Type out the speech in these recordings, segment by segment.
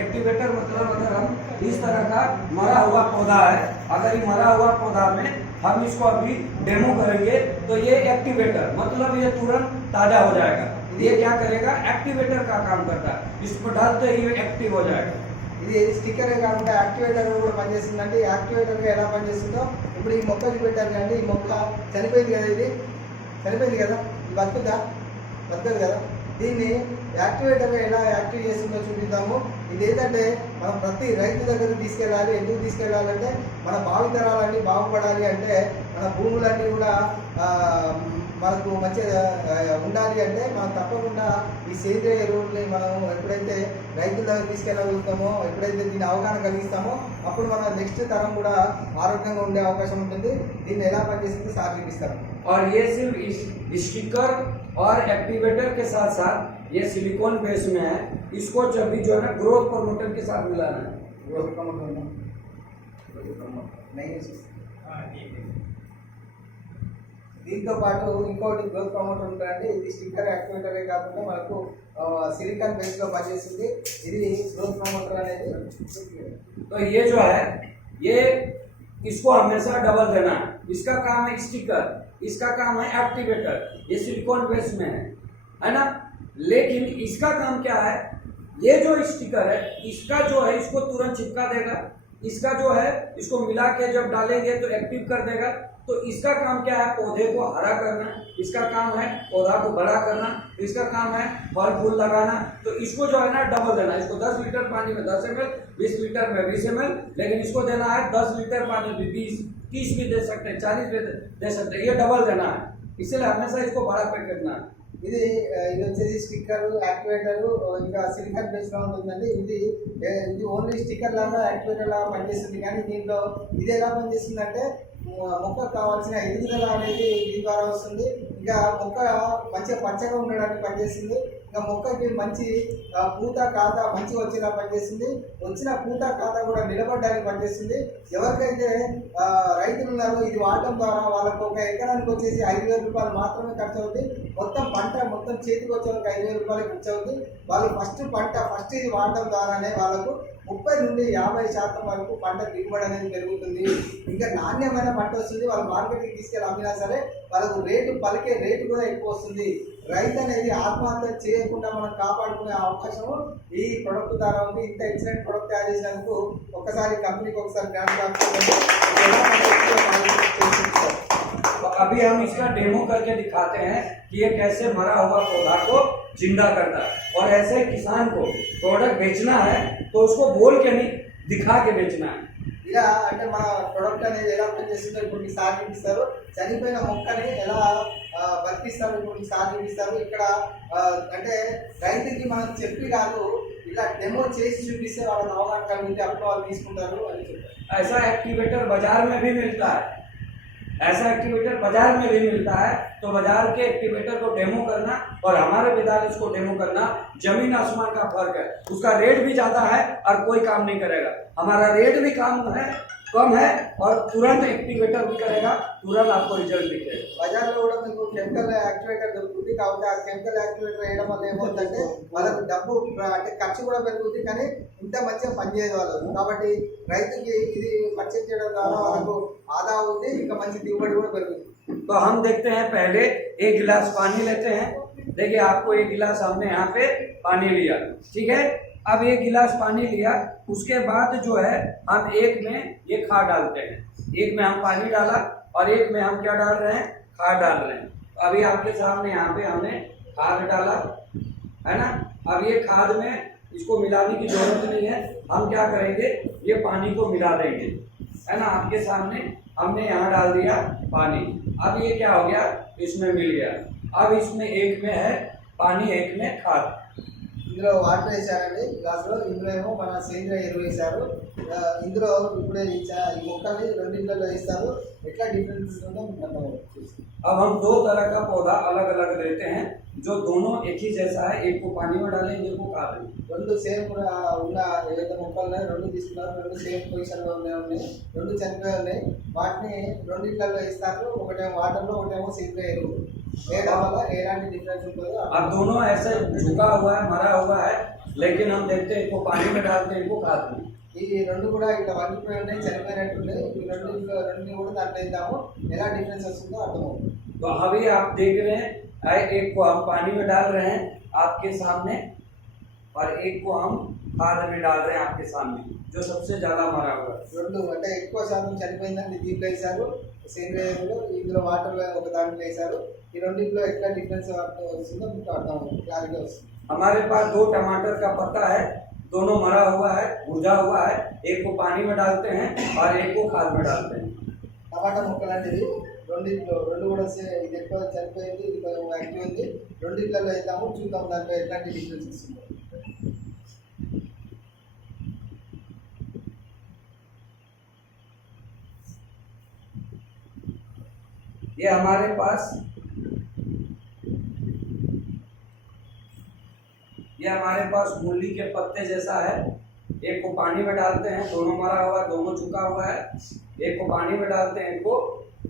एक्टिवेटर मतलब अगर हम इस तरह का मरा हुआ पौधा है, अगर ये मरा हुआ पौधा में हम इसको अभी डेमो करेंगे तो ये एक्टिवेटर मतलब ये तुरंत ताजा हो जाएगा। ये क्या करेगा, एक्टिवेटर का काम करता है, इस पर डालते ही ये एक्टिव हो जाएगा। ఇది స్టిక్కర్ కాకుండా యాక్టివేటర్ కూడా పనిచేస్తుందండి। యాక్టివేటర్గా ఎలా పనిచేస్తుందో ఇప్పుడు ఈ మొక్క చూపెట్టారు కండి, ఈ మొక్క చనిపోయింది కదా, ఇది చనిపోయింది కదా, ఇది బతుకుదా, బతకదు కదా, దీన్ని యాక్టివేటర్గా ఎలా యాక్టివ్ చేస్తుందో చూపిద్దాము। ఇది ఏంటంటే మనం ప్రతి రైతు దగ్గర తీసుకెళ్ళాలి। ఎందుకు తీసుకెళ్ళాలంటే మన భావితరాలన్నీ బాగుపడాలి అంటే మన భూములన్నీ కూడా మనకు మంచిగా ఉండాలి అంటే మనం తప్పకుండా ఈ సేంద్రియ ఎరువుల్ని మనం ఎప్పుడైతే రైతుల దగ్గర తీసుకెళ్ళగలుగుతామో, ఎప్పుడైతే దీని అవగాహన కలిగిస్తామో అప్పుడు మన నెక్స్ట్ తరం కూడా ఆరోగ్యంగా ఉండే అవకాశం ఉంటుంది। దీన్ని ఎలా పనిచేస్తుందో సార్ చూపిస్తారు। और ये सिर्फ स्टिकर और एक्टिवेटर के साथ साथ ये सिलिकॉन बेस में है, इसको जब भी जो है ना ग्रोथ प्रमोटर के साथ मिलाना है। ग्रोथ प्रमोटर नहीं, దీంతో పాటు ఇంకోటి గ్రోత్ ప్రమోటర్ ఉంటాయండి। ఇది స్టిక్కర్ యాక్టివేటరే కాకుండా మనకు సిలికాన్ బేస్ లో పనిచేస్తుంది। ఇది గ్రోత్ ప్రమోటర్ అనేది। तो ये जो है ये इसको हमेशा डबल देना है। इसका काम है स्टिकर, इसका काम है एक्टिवेटर, ये सिलिकॉन बेस में है ना। लेकिन इसका काम क्या है, ये जो स्टिकर है इसका जो है इसको तुरंत चिपका देगा, इसका जो है इसको मिला के जब डालेंगे तो एक्टिव कर देगा। तो इसका काम क्या है, पौधे को हरा करना, इसका काम है पौधा को बड़ा करना, इसका काम है फल फूल लगाना। तो इसको जो है ना डबल देना, इसको 10 लीटर पानी में 10 ml, 20 लीटर में 20 ml, लेकिन इसको देना है 10 लीटर पानी में 20, 30 भी दे सकते हैं, 40 भी दे सकते हैं, ये डबल देना है। इसलिए हमेशा इसको बड़ा पैक करना है। ఇది వచ్చేసి స్టిక్కర్ యాక్టివేటర్ ఇంకా సిలికాన్ బేస్ లో ఉంటుందండి। ఇది ఓన్లీ స్టిక్కర్ లాగా యాక్టివేటర్ లాగా పనిచేస్తుంది, కానీ దీంట్లో ఇది ఎలా పనిచేస్తుందంటే మొక్క కావాల్సిన ఎదుగుదల అనేది దీని ద్వారా వస్తుంది। ఇంకా మొక్క మంచిగా పచ్చగా ఉండడానికి పనిచేస్తుంది। ఇంకా మొక్కకి మంచి పూత కాత మంచిగా వచ్చేలా పనిచేస్తుంది। వచ్చిన పూత కాత కూడా నిలబడడానికి పనిచేస్తుంది। ఎవరికైతే రైతులు ఉన్నారో ఇది వాడటం ద్వారా వాళ్ళకు ఒక ఎకరానికి వచ్చేసి 5,000 రూపాయలు మాత్రమే ఖర్చు అవుతుంది। మొత్తం పంట మొత్తం చేతికి వచ్చే వరకు 5,000 రూపాయలు ఖర్చు అవుతుంది। వాళ్ళు ఫస్ట్ ఇది వాడటం ద్వారానే వాళ్ళకు 30 నుండి 50% వరకు పంట దిగుబడి అనేది పెరుగుతుంది। ఇంకా నాణ్యమైన పంట వస్తుంది। వాళ్ళు మార్కెట్కి తీసుకెళ్ళి అమ్మినా సరే వాళ్ళకు పలికే రేటు కూడా ఎక్కువ వస్తుంది। రైతు అనేది ఆత్మహత్య చేయకుండా మనం కాపాడుకునే అవకాశం ఈ ప్రొడక్ట్ ద్వారా ఉంది। ఇంత ఎక్సలెంట్ ప్రొడక్ట్ తయారు చేసినందుకు ఒక్కసారి కంపెనీకి ఒకసారి గ్రాండ్ तो अभी हम इसका डेमो करके दिखाते हैं कि ये कैसे मरा हुआ पौधा को जिंदा करता है। और ऐसे किसान को प्रोडक्ट बेचना है तो उसको बोल के नहीं, दिखा के बेचना है। ఇలా అంటే మన ప్రొడక్ట్ అనేది ఎలా పనిచేస్తుందో ఇప్పుడు సార్ చూపిస్తారు। చనిపోయిన మొక్కని ఎలా బతికిస్తారు ఇప్పుడు సార్ చూపిస్తారు। ఇక్కడ అంటే రైతుకి మనం చెప్పి కాదు, ఇలా డెమో చేసి చూపిస్తే వాళ్ళకి అవగాహన కలిగితే అప్పుడు వాళ్ళు తీసుకుంటారు అని చెప్పారు। ऐसा एक्टिवेटर बाजार में भी मिलता है, ऐसा एक्टिवेटर बाजार में भी मिलता है। तो बाजार के एक्टिवेटर को डेमो करना और हमारे विद्यालय को डेमो करना जमीन आसमान का फर्क है। उसका रेट भी ज्यादा है और कोई काम नहीं करेगा, हमारा रेट भी कम है और तुरंत एक्टिवेटर भी करेगा, तुरंत आपको रिजल्ट दिखेगा। బజార్లో కూడా మీకు కెమికల్ యాక్టివేటర్ దొరుకుతుంది, కాబట్టి ఆ కెమికల్ యాక్టివేటర్ వేయడం వల్ల ఏమవుతుందంటే వాళ్ళకు డబ్బు అంటే ఖర్చు కూడా పెరుగుతుంది, కానీ ఇంత మంచిగా పనిచేయదు వాళ్ళకు। కాబట్టి రైతుకి ఇది పర్చేజ్ చేయడం ద్వారా వాళ్ళకు ఆదా అవుతుంది, ఇంకా మంచి దిగుబడి కూడా పెరుగుతుంది। तो हम देखते हैं, पहले एक गिलास पानी लेते हैं। देखिए आपको एक गिलास हमने यहाँ पे पानी लिया, ठीक है। अब एक गिलास पानी लिया, उसके बाद जो है हम एक में ये खाद डालते हैं। एक में हम पानी डाला और एक में हम क्या डाल रहे हैं, खाद डाल रहे हैं। अभी आपके सामने यहाँ पे हमने खाद डाला है ना। अब ये खाद में इसको मिलाने की जरूरत नहीं है, हम क्या करेंगे, ये पानी को मिला देंगे, है ना। आपके सामने हमने यहाँ डाल दिया पानी। अब ये क्या हो गया, इसमें मिल गया। अब इसमें एक में है पानी, एक में खाद। ఇందులో వాటర్ వేసారండి గ్లాసులో, ఇందులో ఏమో మన సేంద్రియ ఎరువు వేశారు। ఇందులో ఇప్పుడే ఈ మొక్కల్ని రెండింటిలో వేస్తారు। ఎట్లా డిఫరెన్స్ ఉందో మీకు అర్థమవుతుంది। अब हम दो तरह का पौधा अलग अलग देते हैं, जो दोनों एक ही जैसा है। एक को पानी में डालेंगे, एक को खाद में। రెండు సేమ్ ఉన్న ఏదైతే మొక్కలు ఉన్నాయో రెండు తీసుకున్నారు, రెండు సేమ్ పొజిషన్లో ఉన్నాయి, రెండు చనిపోయి ఉన్నాయి। వాటిని రెండింటిలో వేస్తారు, ఒకటేమో వాటర్లో, ఒకటేమో సేంద్రియ ఎరువు వేయడం వల్ల ఎలాంటి డిఫరెన్స్ ఉంటుందో। अब दोनों ऐसे झुका हुआ है, मरा हुआ है, लेकिन हम देखते हैं इनको पानी में डालते हैं इनको खाद में। ఈ రెండు కూడా ఇట్లా వండిపోయి ఉన్నాయి, చనిపోయినట్టుండే. ఈ రెండు కూడా దాంట్లో వేద్దాము, ఎలా డిఫరెన్స్ వస్తుందో అర్థమవుతుంది. तो अभी आप देख रहे हैं एक को हम पानी में डाल रहे हैं आपके सामने और एक को हम खाद में डाल रहे हैं आपके सामने, जो सबसे ज्यादा मरा हुआ है। రెండు అంటే ఎక్కువ శాతం చనిపోయిందని దీంట్లో వేశారు సేంద్రియ ఎరువులు, ఇందులో వాటర్లో ఒక దాంట్లో వేశారు. ఈ రెండింటిలో ఎట్లా డిఫరెన్స్ వస్తుందో మీకు అర్థం క్లారిటీ వస్తుంది. हमारे पास 2 टमाटर का पत्ता है, दोनों मरा हुआ है, मुरझा हुआ है। एक को पानी में डालते हैं और एक को खाद में डालते हैं। టమాటా ముక్కలు లాంటివి రెండింటిలో రెండు కూడా ఇది ఎక్కువ చనిపోయింది, ఇది కొంచెం యాక్టివ్ ఉంది. రెండింటిలో వేద్దాము, చూద్దాం దాంట్లో ఎట్లాంటి డిఫరెన్స్ వస్తుందో. ये हमारे पास मूली के पत्ते जैसा है। एक को पानी में डालते हैं, दोनों मरा हुआ है, दोनों झुका हुआ है। एक को पानी में डालते हैं, एक को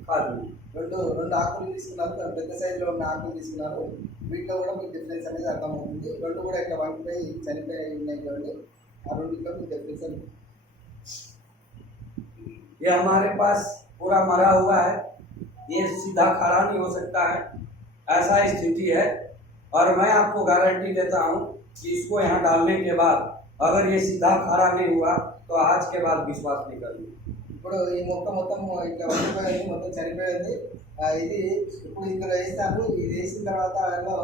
खाद में। రెండు ఆకులు తీసుకున్నారు, పెద్ద సైజులో ఉన్న ఆకులు తీసుకున్నారు. వీటిలో కూడా మీకు డిఫరెన్స్ అనేది అర్థమవుతుంది. రెండు కూడా ఇట్లా వండిపోయి చనిపోయి ఉన్నాయి చూడండి, ఆ రెండింటిలో మీకు డిఫరెన్స్. ये हमारे पास पूरा मरा हुआ है, ये सीधा खड़ा नहीं हो सकता है, ऐसा स्थिति है। और मैं आपको गारंटी देता हूँ कि इसको यहाँ डालने के बाद अगर ये सीधा खड़ा नहीं हुआ तो आज के बाद विश्वास नहीं करूँगी। ఇప్పుడు ఈ మొక్క మొత్తం ఇట్లా వండిపోయింది, మొత్తం చనిపోయింది. ఇది ఇప్పుడు ఇందులో వేస్తాను, ఇది వేసిన తర్వాత అందులో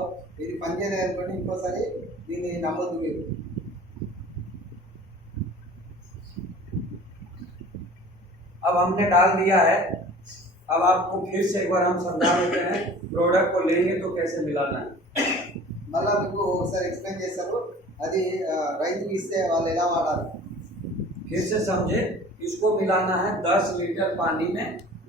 ఇది పనిచేయలేదు అనుకోండి, ఇంకోసారి దీన్ని నమ్మొద్దు మీరు. अब हमने डाल दिया है, अब आपको फिर से एक बार हम समझा देते हैं प्रोडक्ट को लेंगे तो कैसे मिलाना है। మళ్ళీ మీకు ఒకసారి ఎక్స్ప్లెయిన్ చేస్తారు, అది రైతుకి ఇస్తే వాళ్ళు ఎలా వాడాలి. फिर से समझे, इसको मिलाना है 10 लीटर पानी में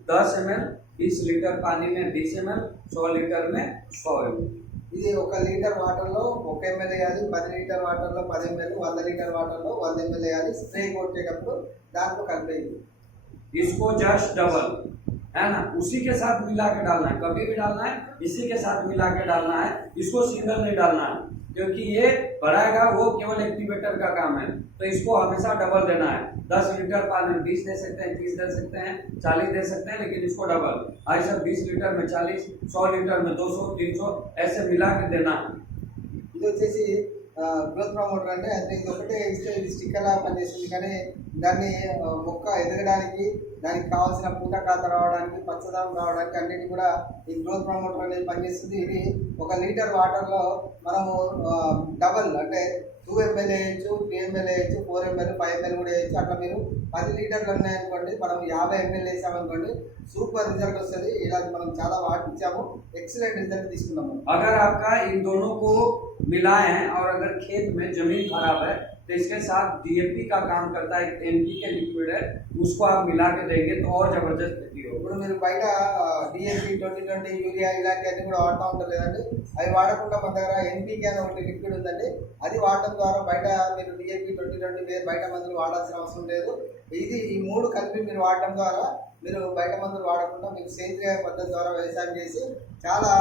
10 ml, 20 लीटर पानी में 20 ml, 100 लीटर में 100 ml। ఇది 1 లీటర్ వాటర్లో 1 ml వేయాలి, 10 లీటర్ వాటర్లో 10 ml, 100 లీటర్ వాటర్లో 100 ml వేయాలి. స్ప్రే కొట్టేటప్పుడు దాంట్లో కలిపేది. इसको जस्ट डबल है ना, उसी के साथ मिला के डालना है, कभी भी डालना है इसी के साथ मिला के डालना है। इसको सिंगल नहीं डालना है, क्योंकि ये बढ़ाएगा वो केवल एक्टिवेटर का काम है। तो इसको हमेशा डबल देना है। 10 लीटर पानी में 20 दे सकते हैं, 30 दे सकते हैं, 40 दे सकते हैं, लेकिन इसको डबल ऐसा 20 लीटर में 40, 100 लीटर में 200, 300 ऐसे मिला के देना है। ఇది వచ్చేసి గ్రోత్ ప్రమోటర్ అంటే ఇది ఒకటే ఇస్తే ఇది స్టిక్కర్ లా పనిచేస్తుంది, కానీ దాన్ని మొక్క ఎదగడానికి, దానికి కావాల్సిన పూత కాత రావడానికి, పచ్చదనం రావడానికి అన్నిటి కూడా ఈ గ్రోత్ ప్రమోటర్ అనేది పనిచేస్తుంది. ఇది 1 లీటర్ వాటర్లో మనము డబల్ అంటే 2 ml వేయచ్చు, 3 ml వేయచ్చు, 4 ml, 5 ml కూడా వేయచ్చు. అట్లా మీరు 10 లీటర్లు ఉన్నాయనుకోండి, మనం 50 ml వేసామనుకోండి, సూపర్ రిజల్ట్ వస్తుంది. ఇలా మనం చాలా వాటిచ్చాము, ఎక్సలెంట్ రిజల్ట్ తీసుకున్నాము. अगर आपका इन दोनों को मिलाए हैं और अगर खेत में जमीन खराब है तो इसके साथ डीएपी का काम करता है, एनपीके लिक्विड है, उसको आप मिला के देंगे तो और जबरदस्त खेती होगी। ఇప్పుడు మీరు బయట డిఎస్పి 2020 యూరియా ఇలాంటివన్నీ కూడా వాడుతూ ఉంటారు కదండి, అవి వాడకుండా మన దగ్గర ఎన్పీకే అనే ఒకటి లిక్విడ్ ఉందండి. అది వాడటం ద్వారా బయట మీరు డిఎస్పి 2020 బయట మందులు వాడాల్సిన అవసరం లేదు. ఇది ఈ 3 కలిపి మీరు వాడటం ద్వారా మీరు బయట మందులు వాడకుండా మీకు సేంద్రియ పద్ధతి ద్వారా వ్యవసాయం చేసి చాలా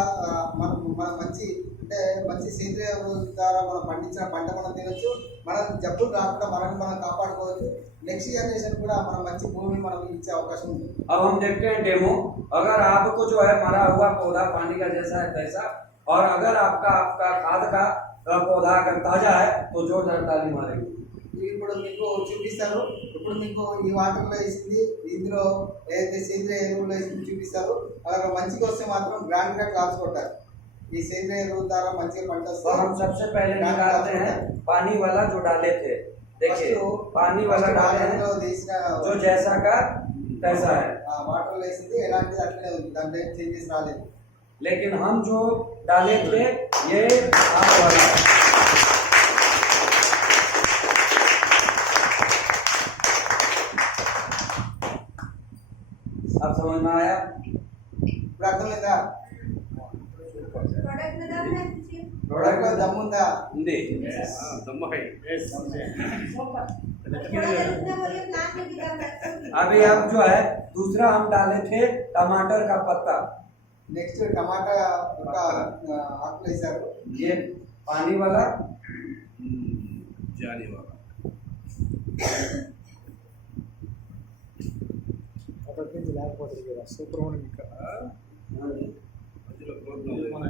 మనం మంచి అంటే మంచి సేంద్రియ ద్వారా మనం పండించిన పంట మనం తినొచ్చు, మనం జబ్బులు రాకుండా మనం కాపాడుకోవచ్చు. నెక్స్ట్ జనరేషన్ కూడా మనం మంచి భూమి మనం ఇచ్చే అవకాశం ఉంది. अब हम देखते हैं डेमो। अगर आपको जो है मरा हुआ पौधा पानी का जैसा है तैसा, और अगर आपका खाद का पौधा अगर ताजा है तो जोरदार ताली मारेंगे। ఇప్పుడు మీకు చూపిస్తారు. ఇప్పుడు మీకు ఈ వాటర్లో వేసింది, ఇందులో ఏదైతే సేంద్రియ ఎరువులు వేసింది చూపిస్తారు. అలా మంచిగా వస్తే మాత్రం గ్రాండ్ గా క్లాస్ కొట్టారు. ఈ సేంద్రియ ఎరువుల ద్వారా మంచిగా పంట तो వస్తే हम सबसे पहले निकालते हैं पानी वाला जो डाले थे। देखिए पानी वाला डाले हैं जो जैसा का तैसा है, వాటర్లో వేసింది ఎలాంటిది అట్లనే ఉంది, దాంట్లో చేంజెస్ రాలేదు. लेकिन हम जो डाले थे ये खाद वाला है। अब समझ में आया? ఇప్పుడు అర్థమైందా? ప్రోడక్ట్ లో దమ్ముందా? ఉంది। अभी अब जो है दूसरा हम डाले थे टमाटर का पत्ता। నెక్స్ట్ టమాటా ఒక ఆకులు వేశారు. ये पानी वाला जाने वाला అక్కడికి నుంచి లేకపోతుంది కదా సుబ్రహ్మణ్యం ఇక్కడ మధ్యలో ప్రోగ్రాం మన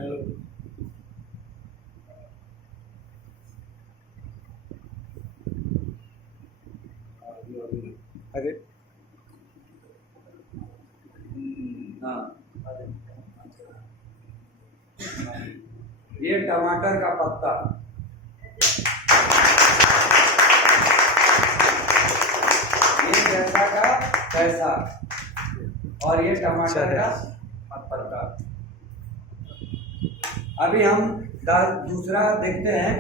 అదే हाँ ये टमाटर का पत्ता, ये पैसा का पैसा और ये टमाटर का पत्ता। अभी हम दूसरा देखते हैं,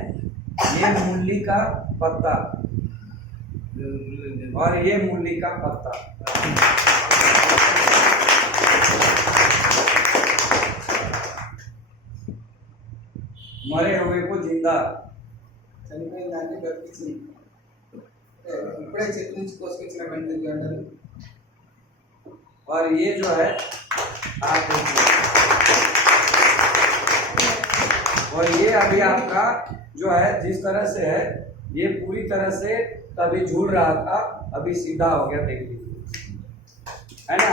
ये मूली का पत्ता और ये मूली का पत्ता। मरे हुए को जिंदा, చనిపోయిన దాన్ని బ్రతికించింది. ఇప్పుడే చెట్టు నుంచి కోసుకొచ్చిన వెంటనే అంటారు. और ये जो है आप देखिए, और ये अभी आपका जो है जिस तरह से है, ये पूरी तरह से तभी झूल रहा था, अभी सीधा हो गया, देख लीजिए, है ना।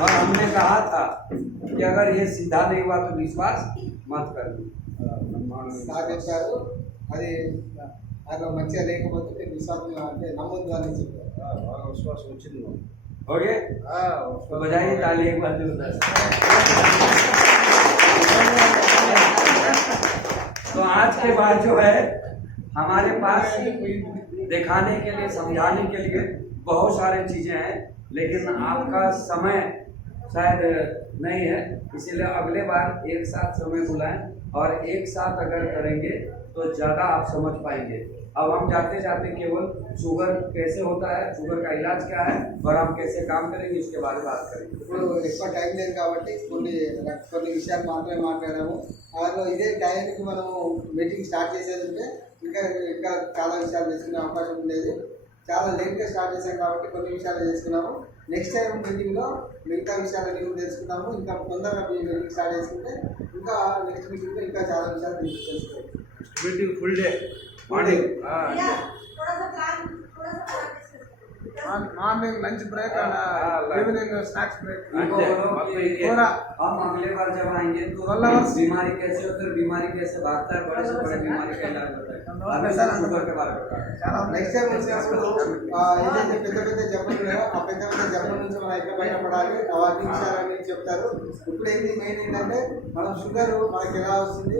और हमने कहा था कि अगर ये सीधा नहीं हुआ तो विश्वास मत करना। సార్ చెప్పారు అది దాంట్లో మంచిగా లేకపోతే మీరు విశ్వాసం అంటే నమ్మొద్దు అని చెప్పారు. బాగా విశ్వాసం వచ్చింది మాకు. हो गए तो बजाइए ताली एक बार जोरदार से। तो आज के बाद जो है हमारे पास दिखाने के लिए, समझाने के लिए बहुत सारे चीजें हैं, लेकिन आपका समय शायद नहीं है, इसीलिए अगले बार एक साथ समय बुलाएं और एक साथ अगर करेंगे तो ज़्यादा आप समझ पाएंगे। अब हम जाते जाते केवल शुगर कैसे होता है, शुगर का इलाज क्या है और हम कैसे काम करेंगे इसके बारे में बात करेंगे। ఇప్పుడు ఎక్కువ టైం లేదు కాబట్టి కొన్ని విషయాలు మాత్రమే మాట్లాడాము. అలాగే ఇదే టైంకి మనము మీటింగ్ స్టార్ట్ చేసేది ఉంటే ఇంకా ఇంకా చాలా విషయాలు తెలుసుకునే అవకాశం ఉండేది. చాలా లేట్గా స్టార్ట్ చేసాం కాబట్టి కొన్ని విషయాలు తెలుసుకున్నాము. నెక్స్ట్ టైం మీటింగ్లో మిగతా విషయాలన్నీ కూడా తెలుసుకున్నాము. ఇంకా తొందరగా మీటింగ్ స్టార్ట్ చేసుకుంటే ఇంకా నెక్స్ట్ మీటింగ్లో ఇంకా చాలా విషయాలు తెలుసుకోవచ్చు. Meeting full day morning morning lunch break evening snacks break इनको बोलो कि पूरा हम अगले बार जब आएंगे तो 12 hours बीमारी कैसे होती है, बीमारी कैसे भागता है, बड़े से बड़े बीमारी का इलाज होता है, हमें सर शुगर के बारे में बताया। చాలా నెక్స్ట్ టైం వచ్చినప్పుడు ఏదైతే పెద్ద పెద్ద జబ్బులు ఉన్నాయో ఆ పెద్ద పెద్ద జబ్బుల నుంచి మనం ఎట్లా బయటపడాలి అవన్నీ విషయాలన్నీ చెప్తారు. ఇప్పుడు ఏంటి మెయిన్ ఏంటంటే మనం షుగర్ మనకి ఎలా వస్తుంది,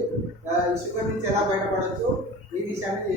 ఈ షుగర్ నుంచి ఎలా బయటపడవచ్చు ఈ విషయాన్ని